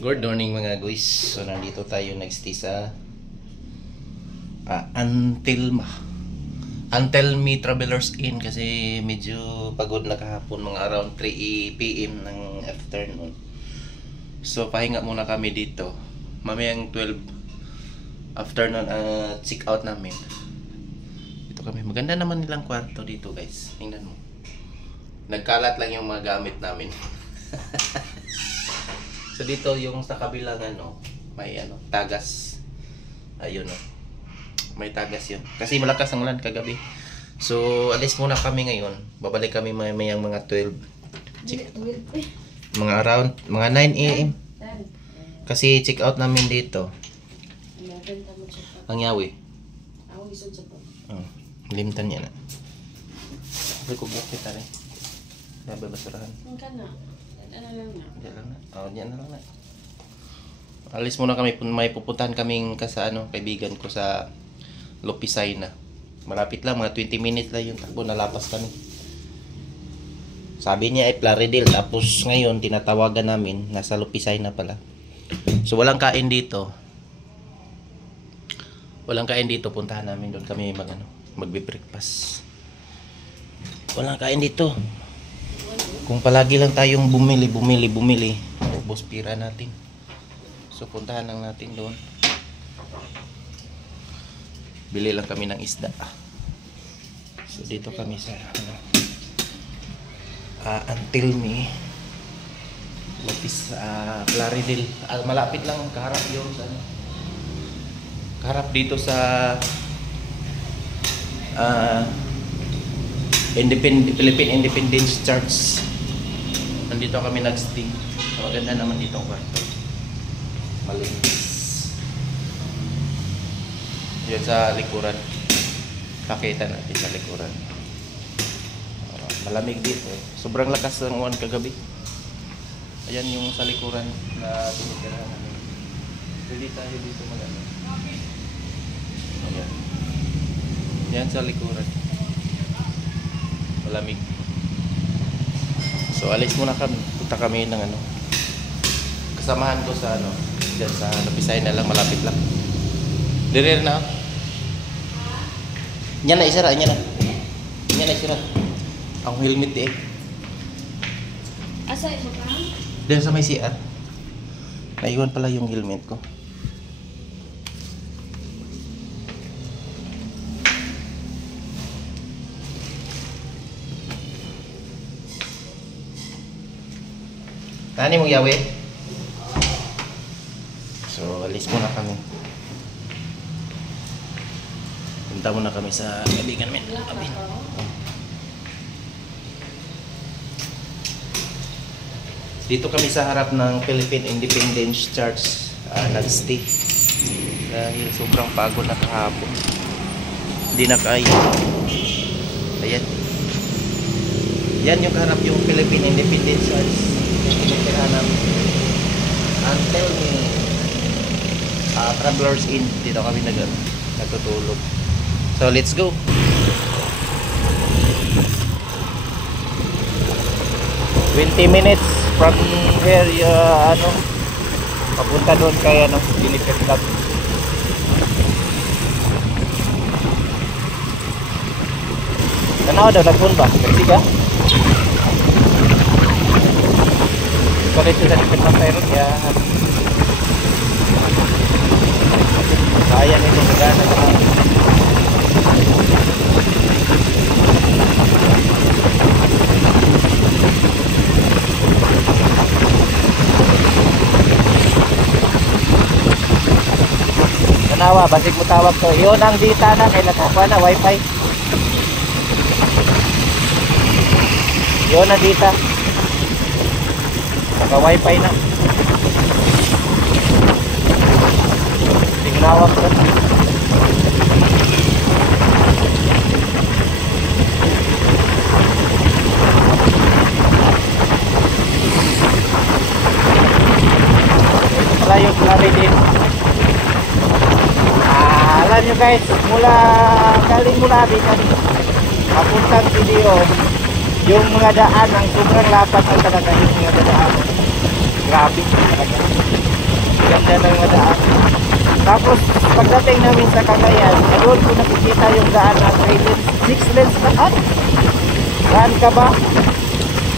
Good morning mga guys. So nandito tayo nagstay sa Antelmi Travelers Inn kasi medyo pagod na kahapon, mga around 3 PM ng afternoon. So pahinga muna kami dito. Mamayang 12 afternoon check out namin. Dito kami. Maganda naman nilang kwarto dito guys. Tingnan mo. Nagkalat lang yung mga gamit namin. So dito yung sa kabilang may tagas. Ayun may tagas yun. Kasi malakas ang ulan kagabi. So alis muna kami ngayon. Babalik kami mayang mga 12. Mga around mga 9 AM. Kasi check out namin dito. Ang yawi. Limtan niya na. Sabi ko buhok kita rin. Sabi basurahan. Ang kana. Diyan lang na. Diyan na lang na. Alis muna kami. May pupuntahan kaming kaibigan ko sa Lopisay na. Malapit lang, mga 20 minutes lang yung takbo, nalapas kami. Sabi niya ay Plaridel. Tapos ngayon, tinatawagan namin, nasa Lopisay na pala. So walang kain dito. Puntahan namin doon kami magbe-breakfast. Walang kain dito. Kung palagi lang tayong bumili, ubos pira natin. So puntahan lang natin doon. Bili lang kami ng isda. So dito kami sa Antelmi Lapis Plaridel. Malapit lang, kaharap yun sa kaharap dito sa Philippine Independence Church. Nandito kami nagstay. Maganda naman dito ang kwarto. Malinis. Yan sa likuran. Pakita natin sa likuran. Malamig dito. Sobrang lakas ng uwan kagabi. Ayan yung sa likuran na tinitirahan namin. Pwede tayo dito Ayan. Yan sa likuran. Malamig. So alis muna kami. Punta kami ng kasamahan ko sa diyan sa Lopisay na lang, malapit lang. Dire na. Nya na isara. Ang helmet Asa mo ka? Diyan sa may CR. Naiwan pala yung helmet ko. Tani mong yawi? So, alis muna kami. Punta muna kami sa kaibigan namin. Dito kami sa harap ng Philippine Independence Church. Nagstay. Dahil sobrang pagod na kahapon. Hindi na kaya. Ayan. Yan yung harap yung Philippine Independence Church. Antelmi Travelers Inn. Dito kami nagtutulog. So let's go. "20 minutes from here papunta doon kay Philippine Club." Tanaw daw nagpun ba? Kasi ka? Kalau sudah dipasang ya sayang ini negara Tanawa, basig mo tawag to. Yun ang dita na kay nakakuha na wifi. Yun ang dita. Naka-wifi na. Tinawag ko. Ito pala yung Plaridel. Alam nyo guys, galing mula dito papuntang video, yung mga daan ang sobrang lapat ang talaga yung mga daan. Grabe talaga. ganda ng daan. Tapos pagdating namin sa Cagayan, doon ko nakikita yung daan na 6 lanes lahat. Saan ka ba?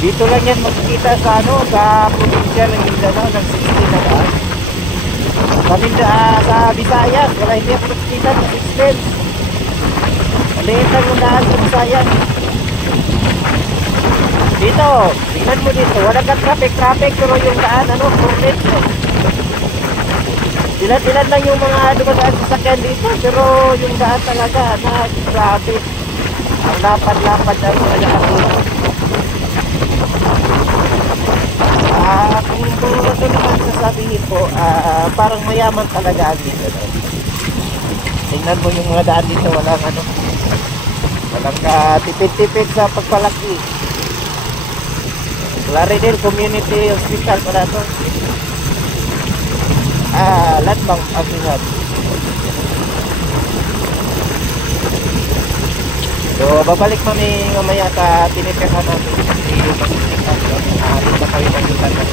Dito lang yan makikita sa sa probinsya ng Mindanao ng 16 na daan. Sa Visayas, wala, hindi ako nakikita ng 6 lanes. Maliit lang yung daan sa Visayas. Dito, tingnan mo dito, wala kang traffic, pero yung daan, 4 lanes. Ilan lang yung mga dumadaan sa sakyan dito, pero yung daan talaga, grabe. Ang lapad-lapad ang daan dito. Kung ito naman sasabihin ko, parang mayaman talaga ang dito. Tingnan mo yung mga daan dito, walang katipid-tipid sa pagpalaki. Claridel Community Hospital pala ito. Landmark Asinat. So babalik kami mamaya sa tinitirhan namin. Hindi pa kami nagitan na.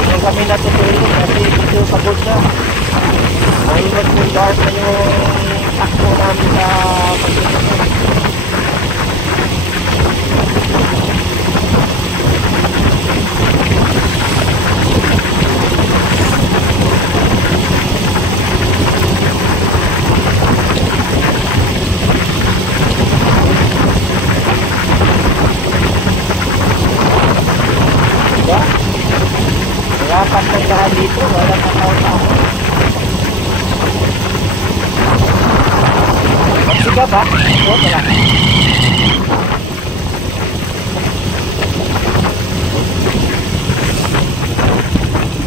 Hindi kami natutulog kasi medyo pagod na. Mahirap yung dark na yung takbo namin sa pagkakasal. Dapat ng lahat dito, wala na tao-tao. Magsiga ba? Oo, wala.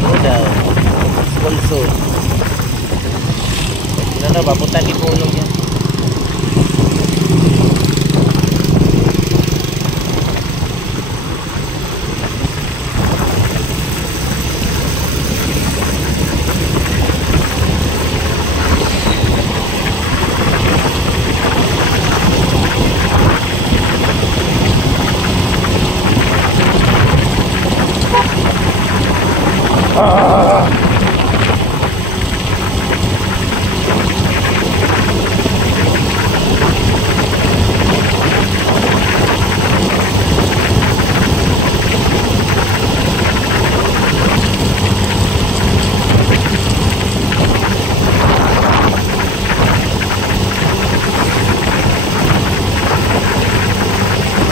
Oo daw. Also. Sila na ba? Punta di pulong yan.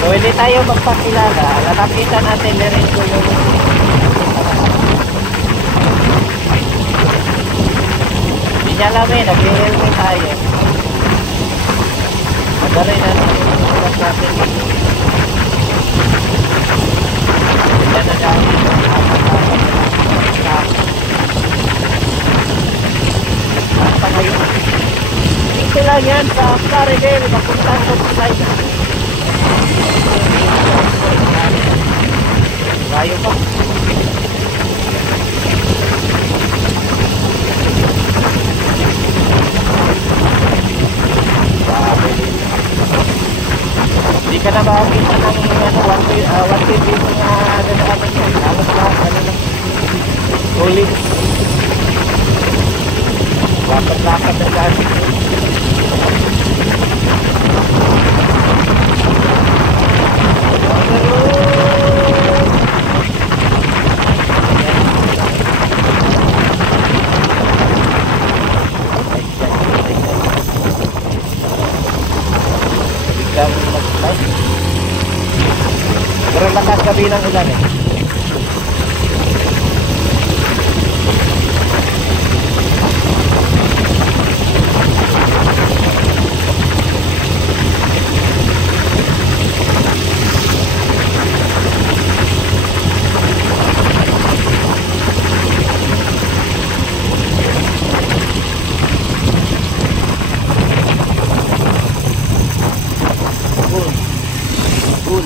So hindi tayo magpakilala, lalapitan natin na rin ko yung hindi niya alamin, nag-helmet tayo. Madali na natin yung oras natin dito. Hindi na dahil basta ngayon. Dito lang yan sa Claridel, mapunta ko sa side. Layo pa. Hindi ka na makakita ng one-way dito na namin yun. Halos lahat, lang. Ulit. Lapad-lapad na dyan. Pero lakas gabi ng ulan eh. Pul.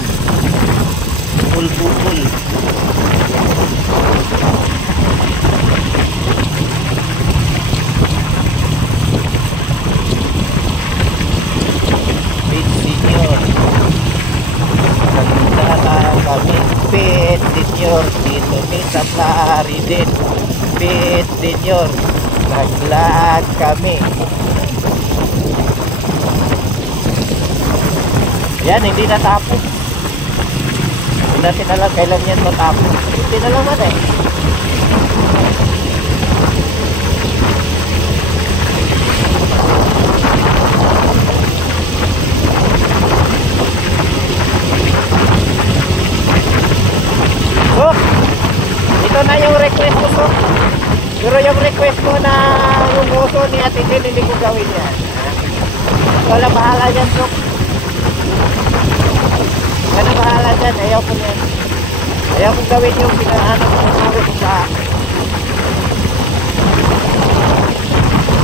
Big senior. Nagpunta tayo kami. Pit. Senior dito ni sa Plaridin. Pit Senior. Nag-vlog kami. Yan, hindi natapos. Hindi natin alam kailan yan matapos. Hindi na naman eh. So, ito na yung request ko. So. Pero yung request ko na yung uso ni Ate Del, hindi ko gawin yan. Wala bahala dyan, so. Wala bahala dyan, ayaw ko yan. Ayaw kong gawin yung pinahanap ko sa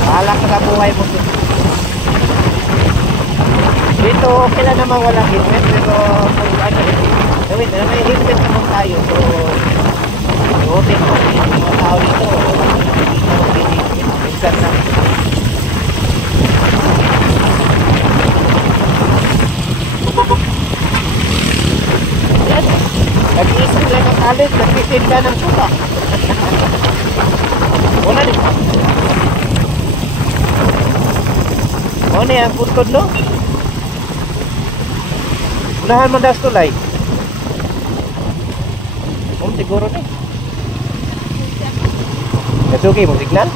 bahala ka sa buhay mo. Dito, okay lang naman walang helmet, pero kung ano, gawin na, may helmet naman tayo. So, iutin mo, yung mga tao dito, minsan na. Yan, nag-iisip lang ng talent, nag-isinda ng suka. Wala din. Ano yan, putod no? Unahan mo das tulay. Siguro ni. Nasugi mo signal?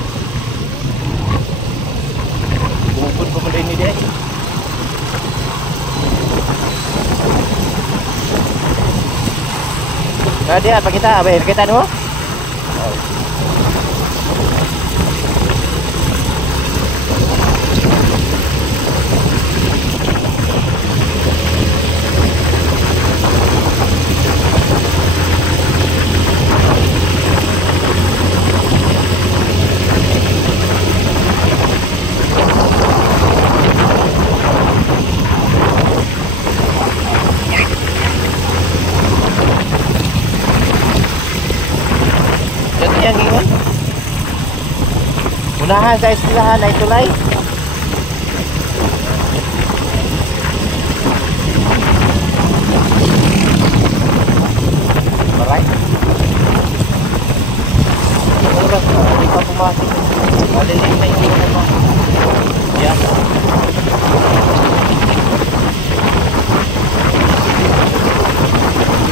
Bumubod ko mo din ni Dek. Nah dia, pakita, abay, pakita mo? Yang ingon. Unahan sa eskwelahan ay tulay. Maray. Oras na, hindi pa pumasok. Malilim na yung naman. Yan.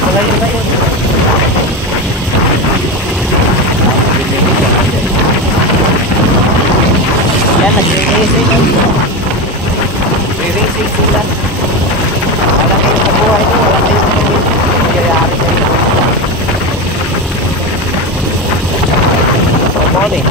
Malayo-layo. Yan, nag-racing. Re-racing sila. Wala kayong kabuhay nyo, wala kayong nangyayari kayo. Good morning.